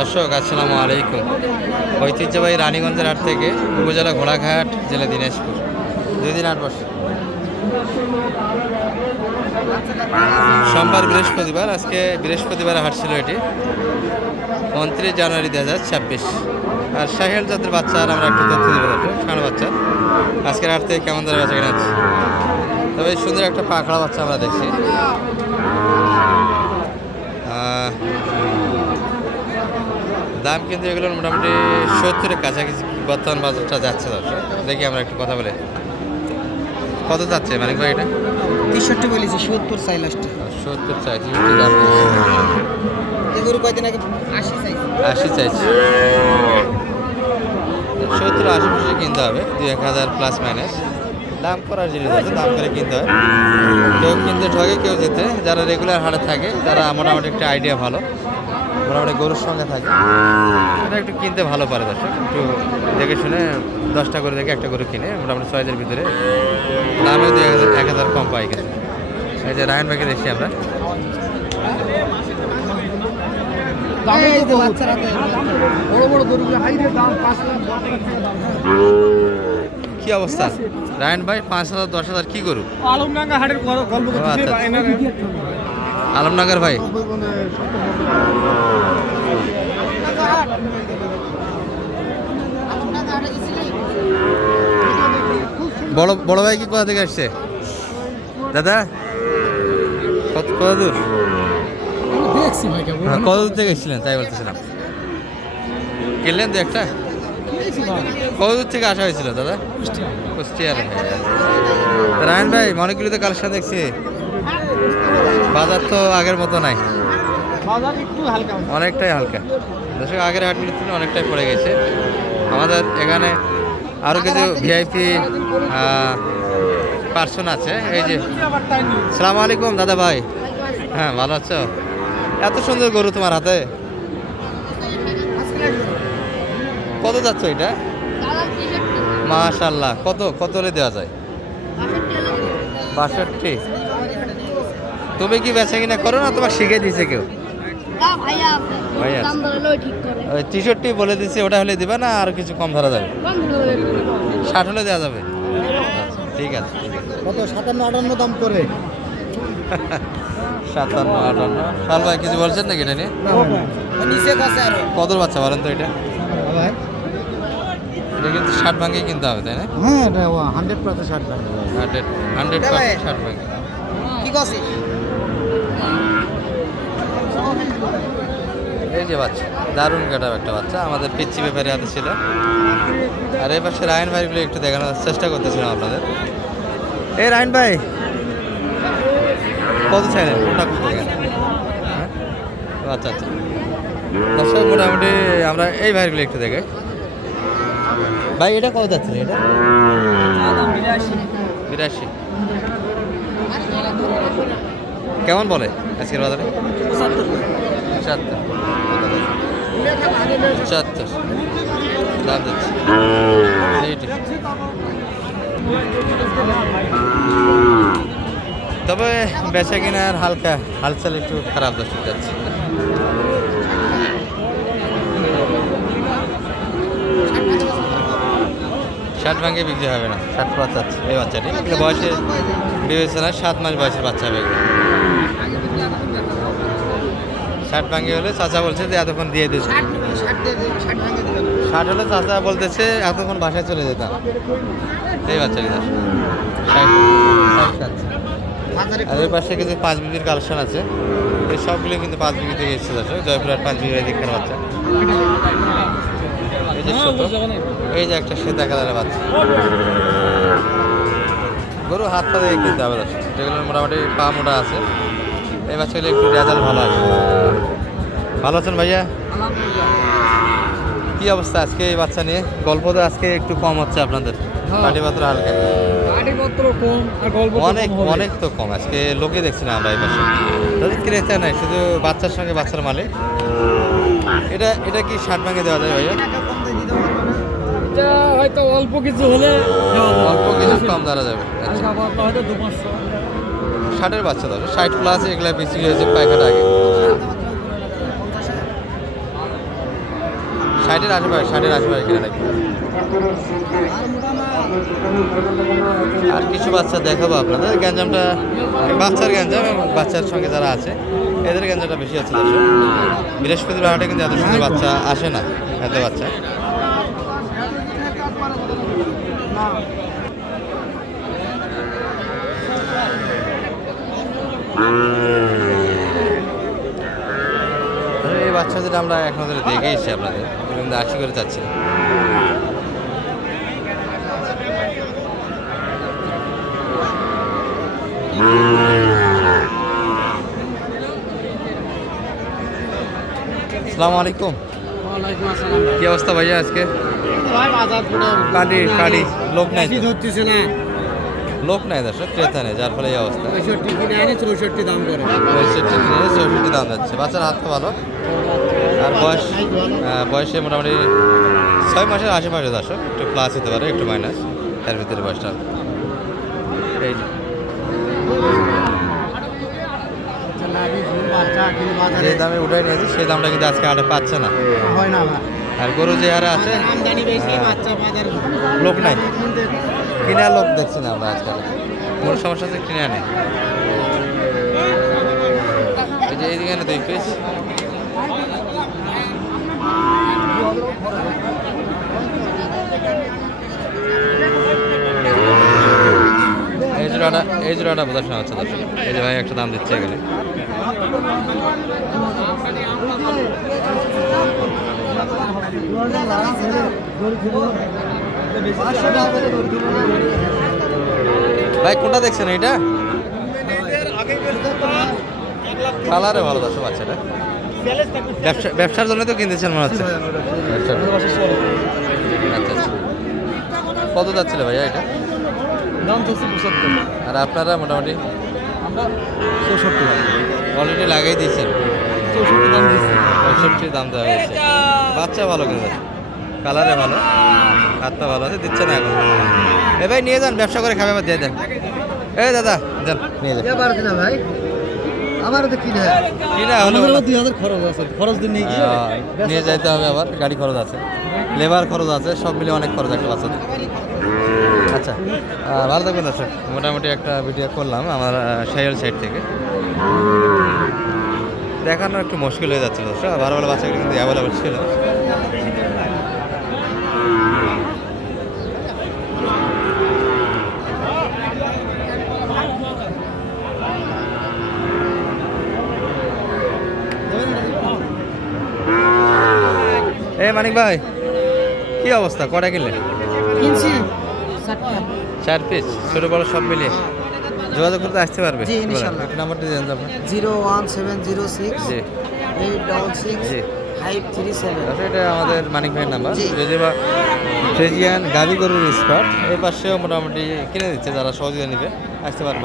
দর্শক আসসালামু আলাইকুম। ঐতিহ্যবাহী রানীগঞ্জের হাট থেকে উপজেলা ঘোড়াঘাট, জেলা দিনাজপুর। 2 দিন হাট বসে, সোমবার বৃহস্পতিবার। আজকে বৃহস্পতিবার হাট ছিল এটি 29 জানুয়ারি 2026। আর সাহেল জাতের বাচ্চা আর আমরা একটু তথ্য দেবো ষাঁড় বাচ্চা আজকের হাট থেকে কেমন ধরে বেচা কেনা হচ্ছে। তবে সুন্দর একটা পাখড়া বাচ্চা আমরা দেখছি। দাম কিন্তু এগুলোর মোটামুটি 70-এর কাছাকাছি বর্তমান বাজারটা যাচ্ছে। দর্শক দেখি আমরা একটু কথা বলে, কত যাচ্ছে মানিক ভাই? এটা 63 বলেছি, 70 চাই লাস্টে। 70 চাইছি, দাম এগুলো কয়দিন আগে 80 চাইছি। 70-80 কিনতে হবে, 2-1000 প্লাস মাইনাস দাম করার জিনিস আছে, দাম করে কিনতে হয়। কেউ কিনতে ঠকে, কেউ জিতে। যারা রেগুলার হাটে থাকে তারা মোটামুটি একটা আইডিয়া ভালো, মোটামুটি গরুর সঙ্গে থাকে, এটা একটু কিনতে ভালো পারে। দর্শক একটু দেখে শুনে 10টা করে দেখে একটা গরু কিনে মোটামুটি 6,000 ভিতরে দামেও 1,000 কম পাই। কিন্তু এই যে রায়ন ভাইকে দেখছি আমরা, কি অবস্থা রায়ন ভাই? 5,000 10,000 কি গরু? আলমনগর ভাই, বড় ভাই কি কোথা থেকে আসছে দাদা? কত দূর? কত দূর থেকে এসেছিলেন তাই বলতেছিলাম। কিনলেন তো একটা? কত দূর থেকে আসা হয়েছিল দাদা? কুষ্টিয়ার। রায়ন ভাই অনেকগুলো তো কালেকশন দেখছি, বাজার তো আগের মতো নাই, অনেকটাই হালকা। দর্শক আগের হাটগুলির তুলনায় অনেকটাই পড়ে গেছে। আমাদের এখানে আরও কিছু ভিআইপি পার্সন আছে। এই যে সালাম আলাইকুম দাদা ভাই, হ্যাঁ ভালো আছো? এত সুন্দর গরু তোমার হাতে, কত যাচ্ছ এটা? মাশাআল্লাহ, কত হলে দেওয়া যায়? 62। তুমি কি বেচা কিনা করো না তোমার শিখে দিয়েছে কেউ? ভাইয়া 63 বলে দিচ্ছে, ওটা হলে দিবা না আর কিছু কম ধরা যাবে? 60 হলে দেওয়া যাবে। ঠিক আছে। কত? 57-58 দাম করে। 57-58। সাল ভাই কিছু বলছেন নাকি এটা নিয়ে? কত বাচ্চা বলেন তো এটা? এটা কিন্তু 60 ভাঙে কিনতে হবে, তাই না? হ্যাঁ, এটা 100% 60 ভাঙে। 100% 60 ভাঙে। কি কইছিস? এই যে বাচ্চা, দারুণ কাটা একটা বাচ্চা, আমাদের পিচ্ছি ব্যাপারে হাতে ছিল। আর এই পাশে রায়ন ভাইগুলো একটু দেখানোর চেষ্টা করতেছিলাম আপনাদের। এই রায়ন ভাই কত চাইলেন? কোনটা করতে গেলেন? আচ্ছা আচ্ছা, দর্শক মোটামুটি আমরা এই ভাইগুলো একটু দেখে। ভাই এটা কত যাচ্ছে? এটা 82। কেমন বলে আজকের বাজারে? 75 দাম দিচ্ছে। তবে বেচা কিনার হালকা হালচাল একটু খারাপ দর্শক যাচ্ছে। 60 ভাঙে বিক্রি হবে না, 60 প্লাস যাচ্ছে এই বাচ্চাটি। এগুলো বয়সে বিবেচনা 7 মাস বয়সের বাচ্চা হবে এগুলো। 60 ভাঙে হলে চাচা বলছে যে এতক্ষণ দিয়ে দিচ্ছে। 60 হলে চাচা বলতেছে এতক্ষণ বাসায় চলে যেতাম এই বাচ্চাটি। 60। আর এই পাশে কিছু 5 বিঘির কালেকশন আছে, এই সবগুলো কিন্তু 5 বিঘি থেকে এসেছে। দর্শক জয়পুরহাট 5 বিঘি দীক্ষার বাচ্চা। এই যে ছোট, এই যে একটা সেতা কালারের বাচ্চা গরু, হাত পা দিয়ে কিনতে হবে দর্শক, যেগুলো মোটামুটি পা মোটা আছে। এই বাচ্চাগুলো একটু রেজাল্ট ভালো আছে। ভালো আছেন ভাইয়া? কি অবস্থা আজকে এই বাচ্চা নিয়ে? গল্প তো আজকে একটু কম হচ্ছে আপনাদের, পাটিপত্র হালকা, অনেক তো কম আজকে। লোকে দেখছি না আমরা এই পাশে, তাদের কিনেতে নাই, শুধু বাচ্চার সঙ্গে বাচ্চার মালে। এটা কি 60 ভাঙে দেওয়া যায় ভাইয়া? এটা হয়তো অল্প কিছু হলে অল্প কিছু কম ধরা যাবে। 60-এর বাচ্চা ধরো 60 প্লাস, এগুলা বেশি হয়েছে পায়খানা আগে। 60-এর আশেপাশে কিনে রাখবে। আর কিছু বাচ্চা দেখাবো আপনাদের। গ্যাঞ্জামটা বাচ্চার গ্যাঞ্জাম এবং বাচ্চার সঙ্গে যারা আছে এদের গ্যাঞ্জামটা বেশি আছে দর্শক। বৃহস্পতিবার হাটে কিন্তু এত সুন্দর বাচ্চা আসে না, এত বাচ্চা। এই বাচ্চা যেটা আমরা এখন ধরে দেখে এসেছি আপনাদের, কিন্তু 80 করে চাচ্ছি। আসসালামু আলাইকুম। ওয়ালাইকুম আসসালাম। কি অবস্থা ভাইয়া আজকে? ভাই বাজার পুরো কাটি লোক নাই তো। ধরতেছে না। লোক নাই দর্শক, ক্রেতা নেই, যার ফলে এই অবস্থা। 65 কিনে আনে 64 দাম করে। 65 কিনে 64 দাম যাচ্ছে। বাচ্চার হাত তো ভালো, আর বয়সে মোটামুটি 6 মাসের আশেপাশে দর্শক। একটু প্লাস হতে পারে, একটু মাইনাস, তার ভিতরে বয়সটা এই যে দামে উঠাই নিয়েছে সেই দামটা কিন্তু আজকে হাটে পাচ্ছে না। হয় না ভাই। আর গরু যে হারে আছে, আমদানি বেশি, বাচ্চা বাজার লোক নাই, কিনা লোক দেখছি না আমরা আজকাল। মূল সমস্যা হচ্ছে কিনে আনে। এই যে এইদিকে 2 পিস। এই জোড়াটা বোঝা শোনা হচ্ছে দর্শক। এই যে ভাই একটা দাম দিচ্ছে এখানে। ভাই কোনটা দেখছেন এইটা? কালারে ভালো দর্শক বাচ্চাটা। ব্যবসার জন্য তো কিনতেছেন মনে হচ্ছে। আচ্ছা আচ্ছা। কত যাচ্ছিল ভাইয়া এটা? দাম তো 75। আর আপনারা মোটামুটি আমরা 64 অলরেডি লাগাই দিয়েছেন। 64 দাম দিচ্ছি। 65 দাম দেওয়া হয়েছে। বাচ্চা ভালো কিন্তু, কালারে ভালো, হাতটা ভালো আছে, দিচ্ছে না এখন। এ ভাই নিয়ে যান, ব্যবসা করে খাবে, আবার দিয়ে দেন। এই দাদা দেন, নিয়ে যান। পারছি না ভাই, আমারও তো কিনে কিনা হলো 2000 খরচ আছে, খরচ দিন নিয়ে গিয়ে নিয়ে যাইতে হবে, আবার গাড়ি খরচ আছে, লেবার খরচ আছে, সব মিলে অনেক খরচ একটা বাচ্চাদের। আচ্ছা, ভালো থাকবেন দর্শক। মোটামুটি একটা ভিডিও করলাম আমার সাইল সাইড থেকে। দেখানো একটু মুশকিল হয়ে যাচ্ছিল দর্শক, ভালো ভালো বাচ্চাগুলো কিন্তু অ্যাভেলেবল ছিল। মানিক ভাই, কি অবস্থা? কটা কিনলেন? কিনছি 4 পিস, ছোট বড় সব মিলিয়ে। যোগাযোগ করতে আসতে পারবে? জি, ইনশাআল্লাহ। নাম্বারটি দেন তো আপনার। 01706 জি 866 জি। 537। আচ্ছা, এটা আমাদের মানিক ভাইয়ের নাম্বার। জি। যদি বা ফ্রেজিয়ান গাবি গরুর স্পট এই পাশেও মোটামুটি কিনে দিচ্ছে, যারা সহযোগিতা নেবে আসতে পারবে।